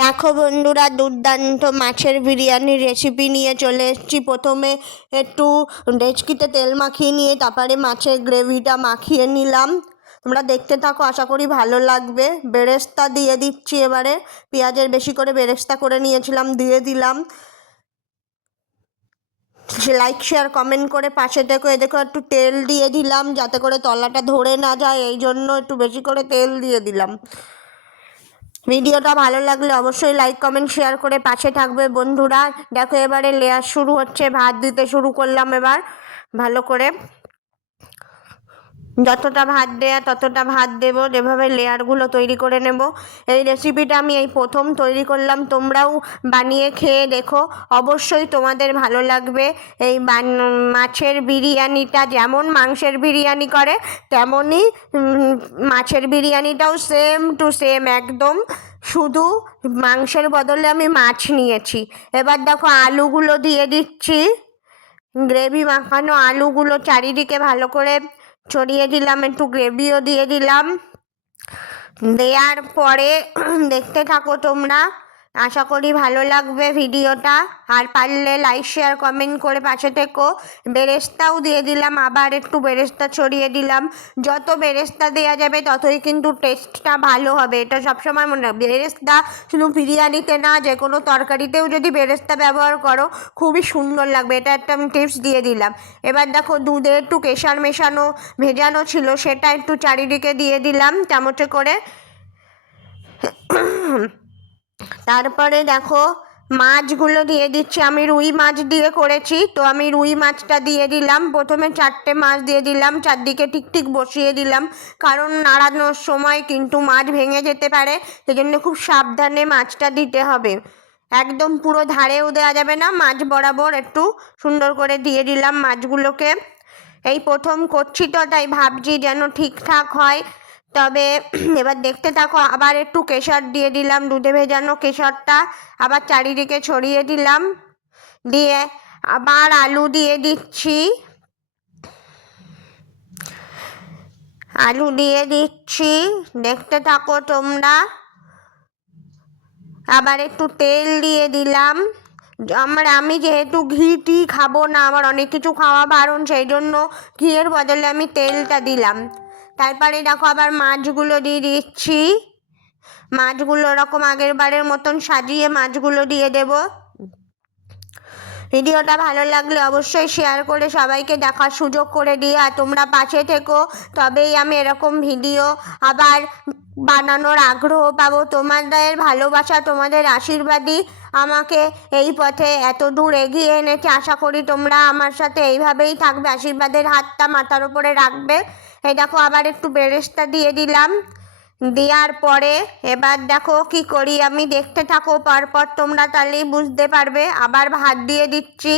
দেখো বন্ধুরা, দুর্দান্ত মাছের বিরিয়ানির রেসিপি নিয়ে চলে এসেছি। প্রথমে একটু ডেচকিতে তেল মাখিয়ে নিয়ে, তারপরে মাছের গ্রেভিটা মাখিয়ে নিলাম। তোমরা দেখতে থাকো, আশা করি ভালো লাগবে। বেরেস্তা দিয়ে দিচ্ছি এবারে। পেঁয়াজের বেশি করে বেরেস্তা করে নিয়েছিলাম, দিয়ে দিলাম। লাইক শেয়ার কমেন্ট করে পাশে দেখো, এ দেখো একটু তেল দিয়ে দিলাম, যাতে করে তলাটা ধরে না যায়, এই জন্য একটু বেশি করে তেল দিয়ে দিলাম। ভিডিওটা ভালো লাগলে অবশ্যই লাইক কমেন্ট শেয়ার করে পাশে থাকবে বন্ধুরা। দেখো এবারে লেয়ার শুরু হচ্ছে, ভাত দিতে শুরু করলাম এবার। ভালো করে যতটা ভাত দেয়া ততটা ভাত দেব। যেভাবে লেয়ারগুলো তৈরি করে নেব। এই রেসিপিটা আমি এই প্রথম তৈরি করলাম। তোমরাও বানিয়ে খেয়ে দেখো। অবশ্যই তোমাদের ভালো লাগবে। এই মাছের বিরিয়ানিটা যেমন মাংসের বিরিয়ানি করে তেমনই মাছের বিরিয়ানিটাও সেম টু সেম একদম। শুধু মাংসের বদলে আমি মাছ নিয়েছি। এবার দেখো আলুগুলো দিয়ে দিচ্ছি। গ্রেভি মাখানো আলুগুলো চারিদিকে ভালো করে ছড়িয়ে দিলাম একটু গ্রেভিও দিয়ে দিলাম। দেওয়ার পরে দেখতে থাকো তোমরা। আশা করি ভালো লাগবে ভিডিওটা। আর পারলে লাইক শেয়ার কমেন্ট করে পাশে থেকো। বেরেস্তাও দিয়ে দিলাম, আবার একটু বেরেস্তা ছড়িয়ে দিলাম। যত বেরেস্তা দেওয়া যাবে ততই কিন্তু টেস্টটা ভালো হবে। এটা সবসময় মনে রাখবে বেরেস্তা শুধু বিরিয়ানিতে না যে কোনো তরকারিতেও যদি বেরেস্তা ব্যবহার করো, খুবই সুন্দর লাগবে। এটা একটা আমি টিপস দিয়ে দিলাম। এবার দেখো দুধে একটু কেশার মেশানো, ভেজানো ছিল, সেটা একটু চারিদিকে দিয়ে দিলাম, চামচে করে। তারপরে দেখো, মাছগুলো দিয়ে দিচ্ছি। আমি রুই মাছ দিয়ে করেছি, তো আমি রুই মাছটা দিয়ে দিলাম। প্রথমে চারটে মাছ দিয়ে দিলাম, চারদিকে ঠিক ঠিক বসিয়ে দিলাম। কারণ নাড়ানোর সময় কিন্তু মাছ ভেঙে যেতে পারে, সেজন্য খুব সাবধানে মাছটা দিতে হবে। একদম পুরো ধারেও দেওয়া যাবে না, মাছ বরাবর একটু সুন্দর করে দিয়ে দিলাম মাছগুলোকে। এই প্রথম করছি তো, তাই ভাবছি যেন ঠিকঠাক হয়। তবে এবার দেখতে থাকো, আবার একটু কেশর দিয়ে দিলাম, দুধে ভেজানো কেশরটা। আবার চারিদিকে ছড়িয়ে দিলাম। দিয়ে আবার আলু দিয়ে দিচ্ছি। আলু দিয়ে দিচ্ছি। দেখতে থাকো তোমরা। আবার একটু তেল দিয়ে দিলাম। আমার, আমি যেহেতু ঘি টি খাব না, আমার অনেক কিছু খাওয়া বারণ, সেই জন্য ঘিয়ের বদলে আমি তেলটা দিলাম। তারপরে দেখো আবার মাছগুলো দিয়ে দিচ্ছি। মাছগুলো ওরকম আগের বারের মতন সাজিয়ে মাছগুলো দিয়ে দেব। ভিডিওটা ভালো লাগলে অবশ্যই শেয়ার করে সবাইকে দেখার সুযোগ করে দিয়ে আর তোমরা পাশে থেকো, তবেই আমি এরকম ভিডিও আবার বানানোর আগ্রহ পাবো। তোমাদের ভালোবাসা, তোমাদের আশীর্বাদই আমাকে এই পথে এত দূর এগিয়ে এনেছে। আশা করি তোমরা আমার সাথে এইভাবেই থাকবে। আশীর্বাদের হাতটা মাথার উপরে রাখবে। এই দেখো, আবার একটু বেরেস্তা দিয়ে দিলাম। দেওয়ার পরে এবার দেখো কি করি আমি। দেখতে থাকো, পরপর তোমরা তাহলেই বুঝতে পারবে। আবার ভাত দিয়ে দিচ্ছি।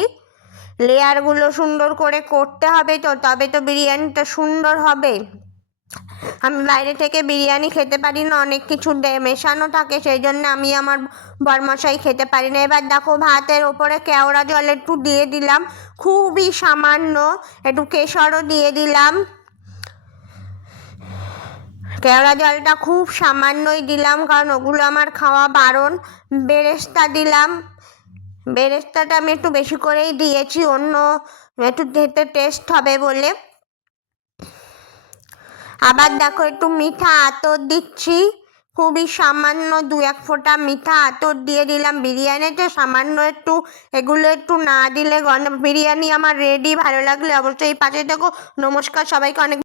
লেয়ারগুলো সুন্দর করে করতে হবে তো, তবে তো বিরিয়ানিটা সুন্দর হবে। আমি বাইরে থেকে বিরিয়ানি খেতে পারি না, অনেক কিছু মেশানো থাকে, সেই জন্য আমি আমার বরমশাই খেতে পারি না। এবার দেখো ভাতের ওপরে কেওড়া জল একটু দিয়ে দিলাম, খুবই সামান্য একটু কেশরও দিয়ে দিলাম। কেওড়া জলটা খুব সামান্যই দিলাম, কারণ ওগুলো আমার খাওয়া বারণ। বেরেস্তা দিলাম, বেরেস্তাটা আমি একটু বেশি করেই দিয়েছি, অন্য একটু খেতে টেস্ট হবে বলে। আবার দেখো একটু মিঠা আতর দিচ্ছি। খুবই সামান্য দু এক ফোঁটা মিঠা আতর দিয়ে দিলাম বিরিয়ানিতে সামান্য একটু, এগুলো একটু না দিলে বিরিয়ানি আমার রেডি ভালো লাগলে অবশ্যই পাশে দেখো নমস্কার সবাইকে, অনেক